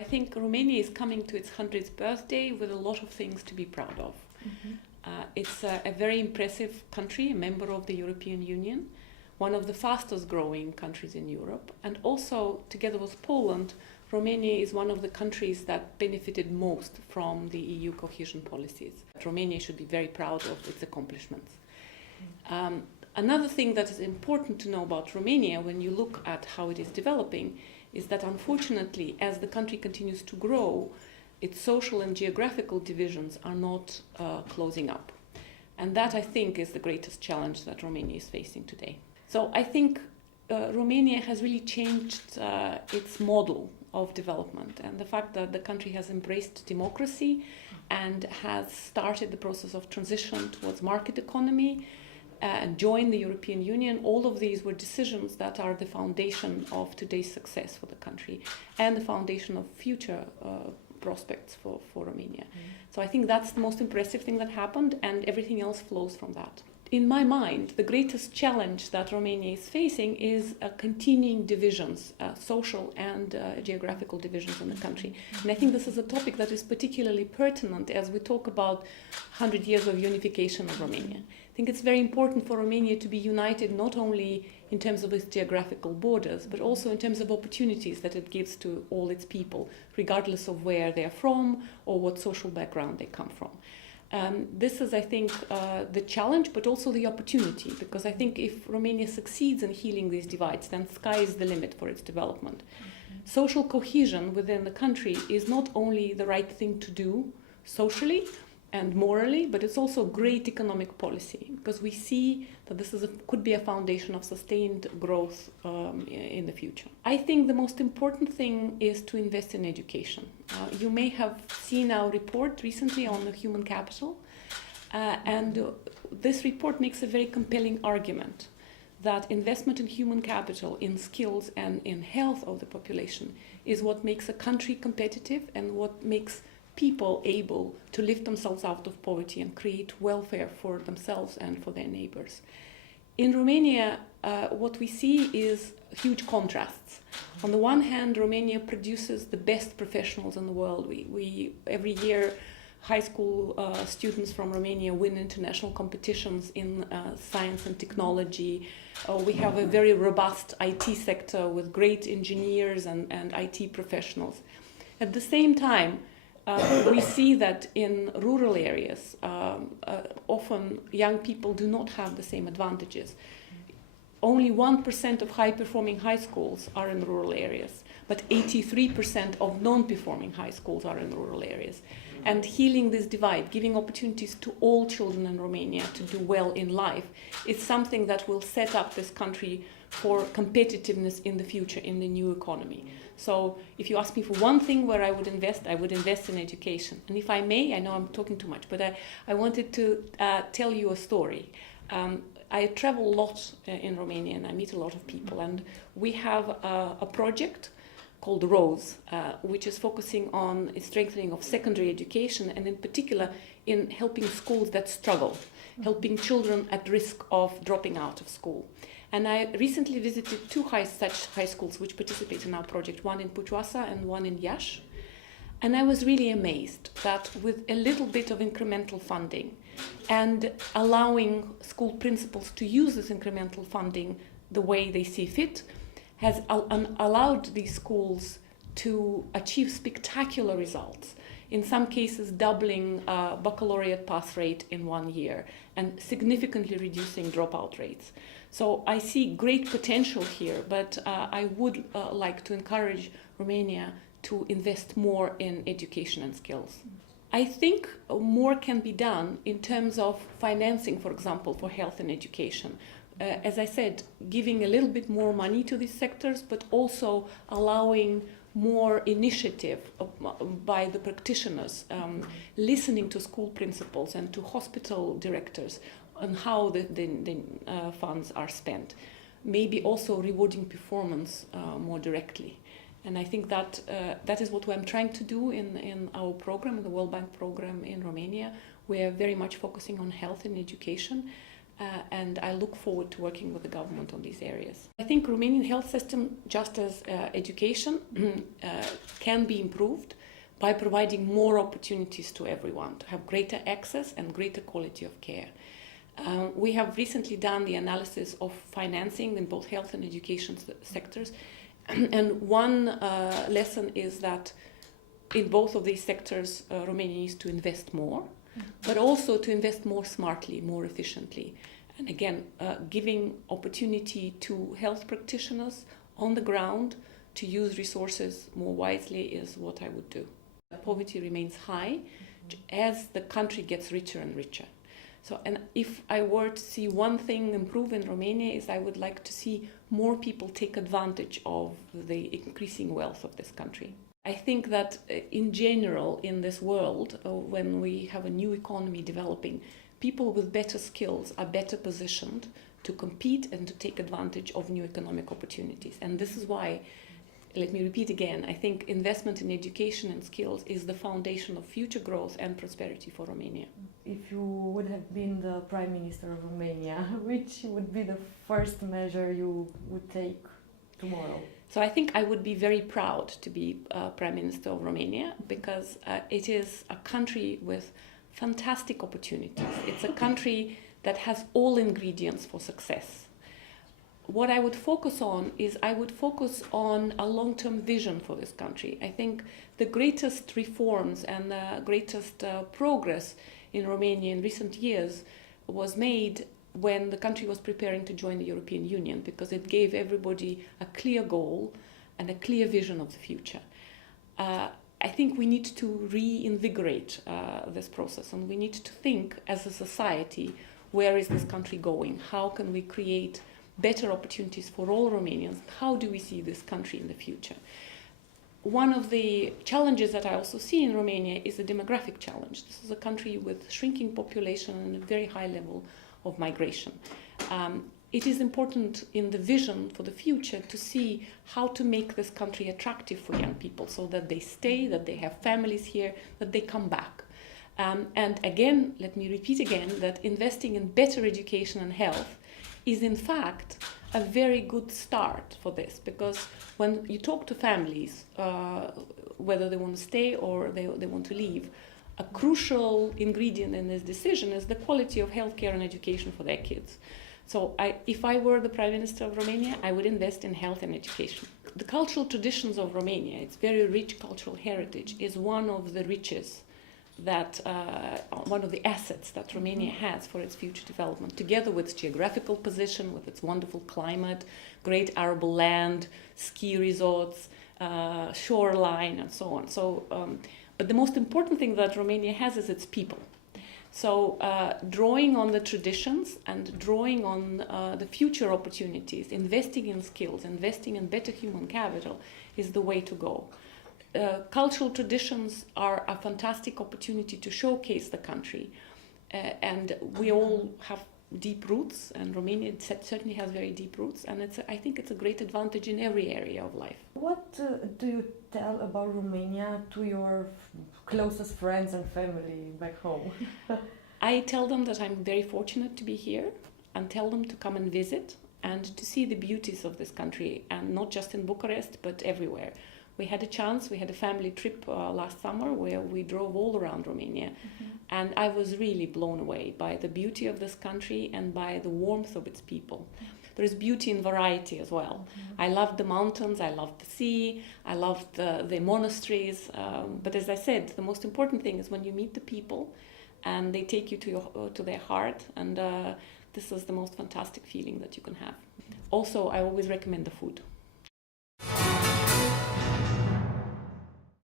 I think Romania is coming to its 100th birthday with a lot of things to be proud of. It's a very impressive country, a member of the European Union, one of the fastest growing countries in Europe, and also, together with Poland, Romania is one of the countries that benefited most from the EU cohesion policies. Romania should be very proud of its accomplishments. Another thing that is important to know about Romania when you look at how it is developing is that unfortunately, as the country continues to grow, its social and geographical divisions are not closing up. And that, I think, is the greatest challenge that Romania is facing today. So I think Romania has really changed its model of development, and the fact that the country has embraced democracy and has started the process of transition towards market economy and joined the European Union, all of these were decisions that are the foundation of today's success for the country and the foundation of future prospects for Romania. So I think that's the most impressive thing that happened, and everything else flows from that. In my mind, the greatest challenge that Romania is facing is continuing divisions, social and geographical divisions in the country. And I think this is a topic that is particularly pertinent as we talk about 100 years of unification of Romania. I think it's very important for Romania to be united not only in terms of its geographical borders, but also in terms of opportunities that it gives to all its people, regardless of where they are from or what social background they come from. This is, I think, the challenge, but also the opportunity, because I think if Romania succeeds in healing these divides, then sky is the limit for its development. Social cohesion within the country is not only the right thing to do socially and morally, but it's also great economic policy, because we see that this could be a foundation of sustained growth in the future. I think the most important thing is to invest in education. You may have seen our report recently on the human capital, and this report makes a very compelling argument that investment in human capital, in skills and in health of the population is what makes a country competitive and what makes people able to lift themselves out of poverty and create welfare for themselves and for their neighbors. In Romania, what we see is huge contrasts. On the one hand, Romania produces the best professionals in the world. We every year, high school students from Romania win international competitions in science and technology. We have a very robust IT sector with great engineers and IT professionals. At the same time, we see that in rural areas, often young people do not have the same advantages. Only 1% of high-performing high schools are in rural areas, but 83% of non-performing high schools are in rural areas. And healing this divide, giving opportunities to all children in Romania to do well in life, is something that will set up this country for competitiveness in the future, in the new economy. So if you ask me for one thing where I would invest in education. And if I may, I know I'm talking too much, but I wanted to tell you a story. I travel a lot in Romania and I meet a lot of people, and we have a project called ROSE, which is focusing on strengthening of secondary education, and in particular in helping schools that struggle, helping children at risk of dropping out of school. And I recently visited two such high schools which participate in our project, one in Pucioasa and one in Iași. And I was really amazed that with a little bit of incremental funding and allowing school principals to use this incremental funding the way they see fit, has allowed these schools to achieve spectacular results. In some cases, doubling baccalaureate pass rate in 1 year and significantly reducing dropout rates. So I see great potential here, but I would like to encourage Romania to invest more in education and skills. I think more can be done in terms of financing, for example, for health and education. As I said, giving a little bit more money to these sectors, but also allowing more initiative by the practitioners, listening to school principals and to hospital directors on how the funds are spent. Maybe also rewarding performance more directly. And I think that that is what I'm trying to do in our program, the World Bank program in Romania. We are very much focusing on health and education. and I look forward to working with the government on these areas. I think Romanian health system, just as education, can be improved by providing more opportunities to everyone to have greater access and greater quality of care. We have recently done the analysis of financing in both health and education sectors, and one lesson is that in both of these sectors, Romania needs to invest more, but also to invest more smartly, more efficiently. And again, giving opportunity to health practitioners on the ground to use resources more wisely is what I would do. Poverty remains high as the country gets richer and richer. So, and if I were to see one thing improve in Romania is I would like to see more people take advantage of the increasing wealth of this country. I think that in general in this world, when we have a new economy developing, people with better skills are better positioned to compete and to take advantage of new economic opportunities. And this is why, let me repeat again, I think investment in education and skills is the foundation of future growth and prosperity for Romania. If you would have been the Prime Minister of Romania, which would be the first measure you would take tomorrow? So I think I would be very proud to be Prime Minister of Romania because it is a country with fantastic opportunities. It's a country that has all ingredients for success. What I would focus on is I would focus on a long-term vision for this country. I think the greatest reforms and the greatest progress in Romania in recent years was made when the country was preparing to join the European Union, because it gave everybody a clear goal and a clear vision of the future. I think we need to reinvigorate this process, and we need to think as a society, where is this country going? How can we create better opportunities for all Romanians? How do we see this country in the future? One of the challenges that I also see in Romania is the demographic challenge. This is a country with shrinking population and a very high level of migration. It is important in the vision for the future to see how to make this country attractive for young people so that they stay, that they have families here, that they come back. And again, let me repeat again that investing in better education and health is in fact a very good start for this, because when you talk to families, whether they want to stay or they want to leave, a crucial ingredient in this decision is the quality of healthcare and education for their kids. So if I were the Prime Minister of Romania, I would invest in health and education. The cultural traditions of Romania, its very rich cultural heritage, is one of the riches that, one of the assets that Romania has for its future development, together with its geographical position, with its wonderful climate, great arable land, ski resorts, shoreline, and so on. So, but the most important thing that Romania has is its people. So drawing on the traditions and drawing on the future opportunities, investing in skills, investing in better human capital is the way to go. Cultural traditions are a fantastic opportunity to showcase the country, and we all have deep roots, and Romania certainly has very deep roots, and I think it's a great advantage in every area of life. What do you tell about Romania to your closest friends and family back home? I tell them that I'm very fortunate to be here, and tell them to come and visit and to see the beauties of this country, and not just in Bucharest but everywhere. We had a chance, we had a family trip last summer where we drove all around Romania, and I was really blown away by the beauty of this country and by the warmth of its people. There is beauty in variety as well. I love the mountains, I love the sea, I love the monasteries, but as I said, the most important thing is when you meet the people and they take you to their heart, and this is the most fantastic feeling that you can have. Also, I always recommend the food.